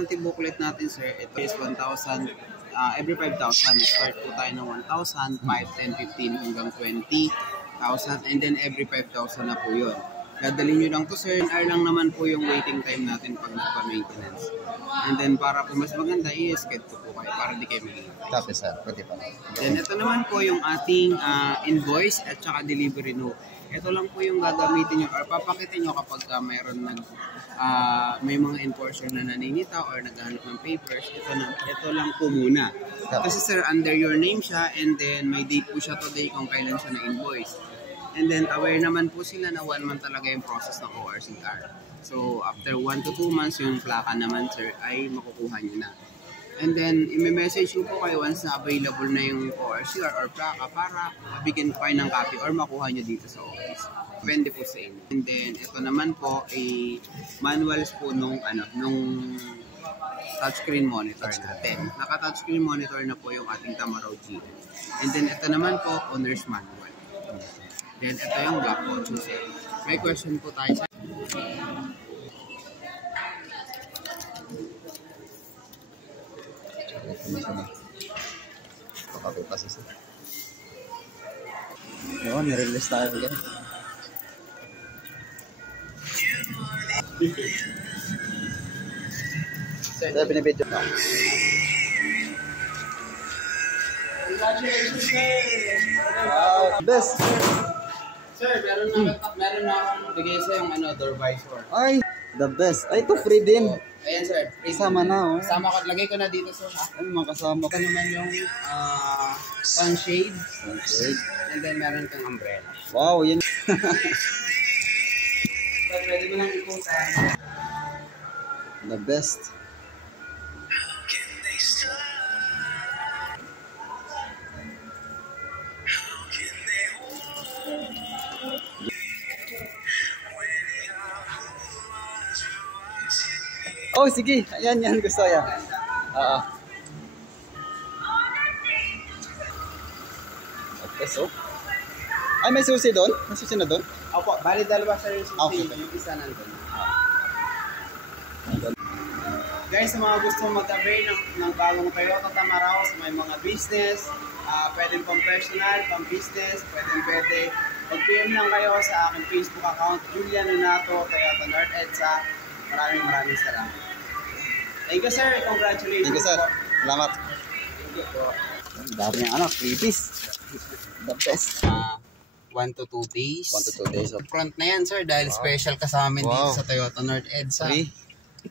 warranty booklet natin, sir, ito is 1,000. Every 5,000. Start po tayo ng 1,000, 5, 10, 15 hanggang 20,000. And then every 5,000 na po yun. Dadalhin nyo lang to, sir. R lang naman po yung waiting time natin pag nagpa-maintenance. And then para po mas maganda, i-sked po kayo para di kayo mag-iingat. Copy, sir. Pwede pa. Then ito naman po yung ating invoice at saka delivery note. Ito lang po yung gagamitin nyo or papakitin nyo kapag mayroon may mga enforcer na naninita or naghahanap ng papers. Ito lang po muna. Kasi sir, under your name siya and then may date po siya today kung kailan siya na-invoice. And then aware naman po sila na 1 month talaga yung process ng ORCR. So after 1 to 2 months yung plaka naman sir ay makukuha nyo na. And then i-message nyo po kayo once na available na yung ORCR or plaka para mabigyan po kayo ng copy or makuha nyo dito sa office. Depende po sa inyo. And then ito naman po ay manuals po nung touchscreen monitor natin. Naka-touchscreen monitor na po yung ating Tamaraw G. And then ito naman po owner's manual. Then, ito yung black box. May question po tayo sa... Okay pa siya. Oo, nirelease tayo ulit. Sir, binibidyo pa. Congratulations, sir! Wow, best! Sir, meron na akong bigay sa yung door visor. Ay, the best. Ay, ito free din. Ayan, sir. Kasama na, oh. Kasama ko. Lagay ko na dito, sir. Ay, makasama Ito naman yung sunshade. Okay. And then, meron kang umbrella. Wow, yun. Sir, pwede mo lang ipuntahan. The best. Oh, sige. Ayan, yan. Gusto yan. Oo. Okay, so. Ay, may susi doon? May susi na doon? Opo, bali dalawa sir yung susi. Okay. Yung isa nandun. Guys, sa mga gusto mag-avail ng bagong Toyota Tamaraw sa may mga business, pwedeng pang personal, pang business, pwede. Mag-PM lang kayo sa aking Facebook account, Julian Nonato, Toyota North EDSA. Maraming salamat. Thank you, sir. Congratulations. Thank you, sir. Salamat. Thank you po. Dami ang freebies. The best. 1 to 2 days. 1 to 2 days. Front na yan, sir, dahil special ka sa amin dito sa Toyota North EDSA.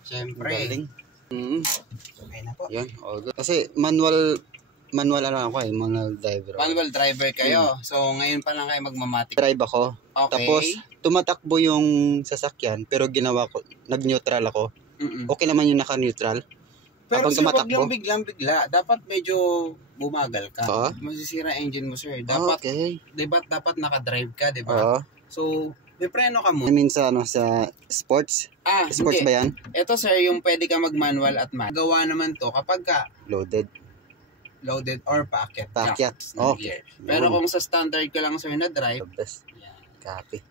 Siyempre. Galing. Okay na po. Yun. All good. Kasi manual ako manual driver. Manual driver kayo. So, ngayon pa lang kayo magmamatic. Drive ako. Okay. Tapos, tumatakbo yung sasakyan, pero ginawa ko, nag-neutral ako. Okay naman yung naka-neutral. Pero sir, wag lang tumatakbo, biglang-bigla. Dapat medyo bumagal ka. Oo. Masisira engine mo, sir. Dapat, dapat naka-drive ka, di ba? So, may preno ka I muna. mean sa sports. Sports hindi. ba yan? Ito, sir, yung pwede ka mag-manual at manual. Gawa naman to kapag ka loaded or paakyat. Okay. Pero kung sa standard ka lang, sir, na drive, the best. Copy.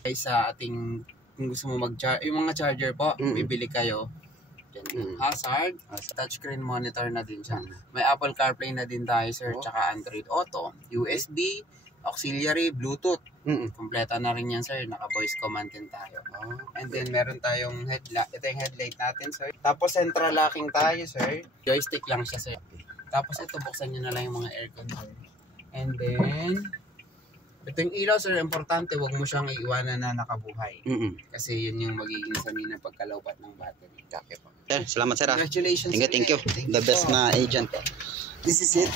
Ay, sa ating, kung gusto mo mag-charge, yung mga charger po, bibili kayo. Hazard, touchscreen monitor na din siya. May Apple CarPlay na din tayo, sir, tsaka Android Auto, USB, auxiliary, Bluetooth. Kompleta na rin yan, sir. Naka-voice command din tayo. And then, meron tayong headlight. Ito yung headlight natin, sir. Tapos, central locking tayo, sir. Joystick lang siya, sir. Tapos, ito, buksan nyo na lang yung mga aircon, sir. And then, ito yung ilaw, sir. Importante, huwag mo siyang iiwanan na nakabuhay. Kasi yun yung magiging sanina pagkalawbat ng battery. Copy po. Sir, salamat, sir. Congratulations. Thank you. The best na agent. This is it.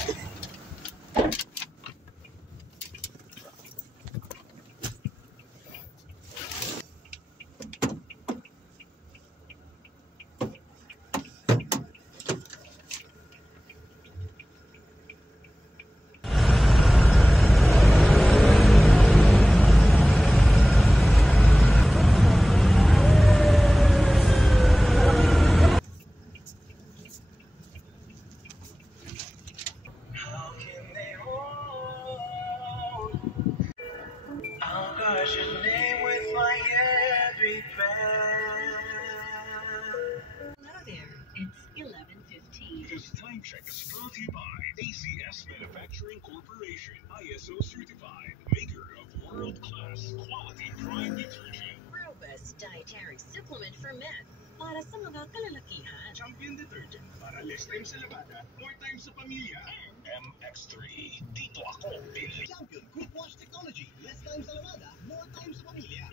Welcome check is brought to you by ACS Manufacturing Corporation, ISO certified, maker of world-class quality prime detergent. Robust dietary supplement for men para sa mga kalalakihan. Champion detergent para less times sa labada, more times sa pamilya. And MX3, dito ako, Champion Quick Wash Technology, less times sa labada, more times sa pamilya.